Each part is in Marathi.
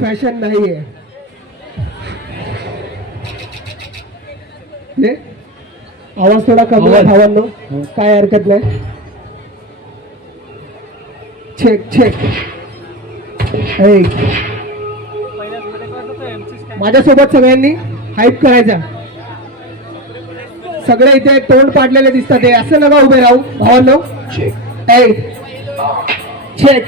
फॅशन नाहीये. आवाज थोडा कमी आहे भावांनो, काय हरकत नाही. Check check. माझ्यासोबत सगळ्यांनी हाईप करायचा. सगळे इथे तोंड पाडलेले दिसतात, असं नका उभे राहू भावांनो. चेक.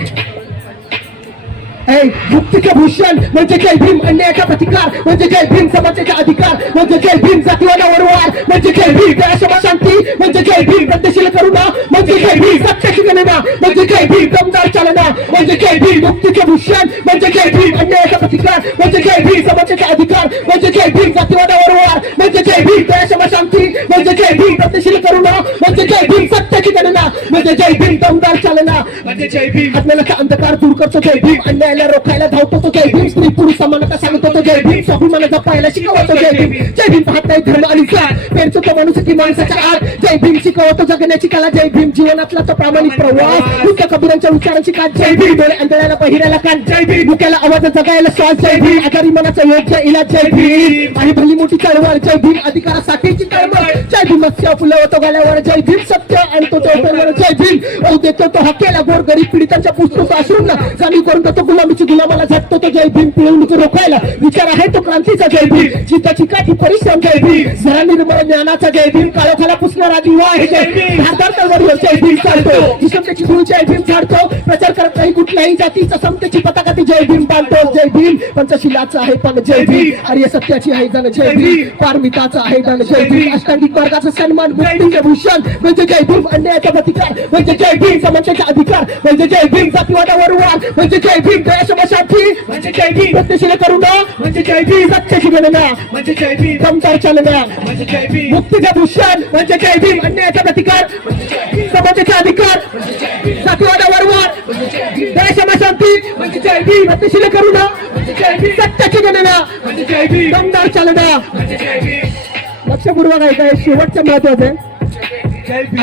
मुक्तीचे भूषण म्हणजे जय भीम, अन्यायाचा प्रतिकार म्हणजे जय भीम, समाजाचा अधिकार म्हणजे जय भीम, जातीवादावर वार म्हणजे जय भीम, दयाक्षमा शांती म्हणजे जय भीम, प्रगतिशील करुणा म्हणजे जय भीम, सत्याची गणना म्हणजे जय भीम, दमदार चालना म्हणजे जय भीम. मुक्तीचे भूषण म्हणजे जय भीम, अन्यायाचा प्रतिकार म्हणजे जय भीम, समाजाचा अधिकार म्हणजे जय भीम, जातीवादावर वार म्हणजे जय भीम, दयाक्षमा शांती म्हणजे जय भीम, प्रगतिशील करुणा म्हणजे जय भीम, सत्याची गणना म्हणजे जय भीम, दमदार चालना म्हणजे जय भीम, अज्ञानाचा अंधकार दूर करतो जय भीम, अन्यायाला रोखायला धावतो तो जय भीम, स्त्री पुरुष समानता सांगतो तो जय भीम, स्वाभिमान जपायला शिकवतो जय भीम. जय भीम पाहत नाही धर्म आणि जात, पेरतो तो मनुष्य की माणसाच्या आत. जय भीम शिकवतो जगण्याची कला जय भीम, जीवनातला तो प्रामाणिक प्रवास, उच्च कबीरांच्या विचारांची कात जय भीम, डोळे अंधळ्याला पहिऱ्याला कान जय भीम, मुक्याला आवाज जगायला श्वास जय भीम, आजारी मनाचा योग्य इलाज जय भीम, आणि भली मोठी चळवळ जय भीम, अधिकारासाठीची तळमळ जय भीम, मत्स्य फुलवतो गाल्यावर जय भीम, सत्य आणि तो चौपेवर जय भीम, औ देतो तो हक्केला गोर गरीब पीडितांच्या पुस्तक अश्रूंना जाणीव करून देतो गुलामीची गुलामाला झटतो तो जय भीम, पिळवणूक रोखायला विचार आहे तो क्रांतीचा जय भीम, चिताची काठी परिश्रम जय भीम, जरा निर्मळ ज्ञानाचा जय भीम, काळोखाला पुसणारा दिवा आहे जय भीम, धारदार तलवारीवर जय भीम चालतो, विषमतेची धूळ जय भीम झाडतो, प्रचार करत नाही कुठल्याही जातीचा समतेची पताका ती जय भीम बांधतो जय भीम, पंचशिलाचा आहे पण जय भीम, आर्य सत्याची आहे जण जय भीम, पारमिताचा आहे जण जय भीम, अष्टांगिक मार्गाचा सन्मान मुक्तीचे भूषण म्हणजे जय भीम, अन्यायाचा प्रतिकार म्हणजे जय भीम, समाजाचा अधिकार म्हणजे जय भीम, जातीवादावर वार म्हणजे जय भीम, दयाक्षमा शांती म्हणजे जय भीम, प्रगतिशील करुणा म्हणजे जय भीम, सत्याची गणना म्हणजे जय भीम, दमदार चालना म्हणजे जय भीम, मुक्तीचे भूषण म्हणजे जय भीम, अन्यायाचा प्रतिकार म्हणजे जय भीम, समाजाचा अधिकार म्हणजे जय भीम, जातीवादावर वार म्हणजे जय भीम, दयाक्षमा शांती म्हणजे जय भीम, प्रगतिशील करुणा म्हणजे जय भीम, सत्याची गणना म्हणजे जय भीम, दमदार चालना म्हणजे जय भीम. लक्षपूर्वक ऐका, हे शेवटचं महत्वाचं आहे.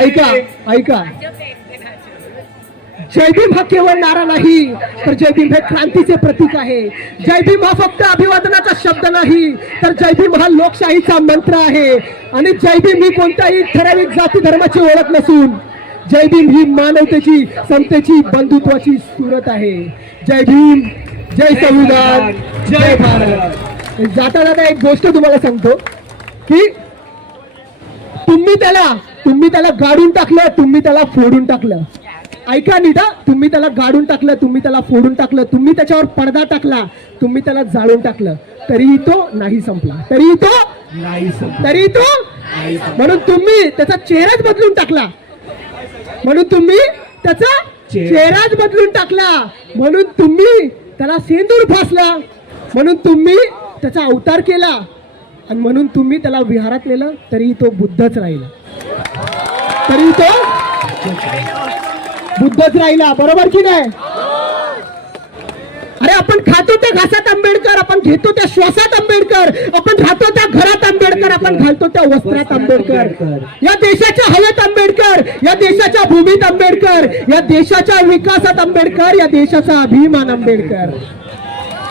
ऐका ऐका. जय भीम हा केवळ नारा नाही, तर जय भीम हे क्रांतीचे प्रतीक आहे. जय भीम हा फक्त अभिवादनाचा शब्द नाही, तर जय भीम हा लोकशाहीचा मंत्र आहे. आणि जय भीम ही कोणत्याही ठराविक जाती धर्माची ओळख नसून जय भीम ही मानवतेची, समतेची, बंधुत्वाची सूरत आहे. जय भीम, जय संविधान, जय भारत. जाता जाता एक गोष्ट तुम्हाला सांगतो की तुम्ही त्याला गाडून टाकलं, तुम्ही त्याला फोडून टाकलं. ऐका नीट, तुम्ही त्याला गाडून टाकलं, तुम्ही त्याला फोडून टाकलं, तुम्ही त्याच्यावर पडदा टाकला, तुम्ही त्याला जाळून टाकलं, तरीही तो नाही संपला, तरीही तो म्हणून तुम्ही त्याचा चेहराच बदलून टाकला, म्हणून तुम्ही त्याचा चेहराच बदलून टाकला, म्हणून तुम्ही त्याला सेंदूर फासला, म्हणून तुम्ही त्याचा अवतार केला, आणि म्हणून तुम्ही त्याला विहारात नेलं, तरीही तो बुद्धच राहिला, तरी तो बुद्धच राहिला. बरोबर की नाही? अरे आपण खातो त्या घासात आंबेडकर, आपण घेतो त्या श्वासात आंबेडकर, आपण राहतो त्या घरात आंबेडकर, आपण घालतो त्या वस्त्रात आंबेडकर, या देशाच्या हवेत आंबेडकर, या देशाच्या भूमीत आंबेडकर, या देशाच्या विकासात आंबेडकर, या देशाचा अभिमान आंबेडकर.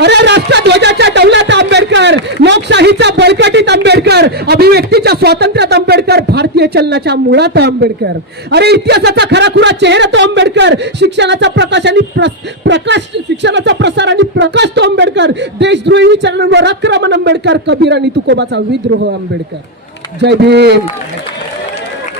अरे राष्ट्रध्वजाच्या डौलात आंबेडकर, लोकशाहीच्या बळकटीत आंबेडकर, अभिव्यक्तीच्या स्वातंत्र्यात आंबेडकर, भारतीय चलनाच्या मुळात आंबेडकर. अरे इतिहासाचा खराखुरा चेहरा तो आंबेडकर, शिक्षणाचा शिक्षणाचा प्रसार आणि प्रकाश तो आंबेडकर, देशद्रोही विचारांवर आक्रमण आंबेडकर, कबीर आणि तुकोबाचा विद्रोह आंबेडकर. जय भीम.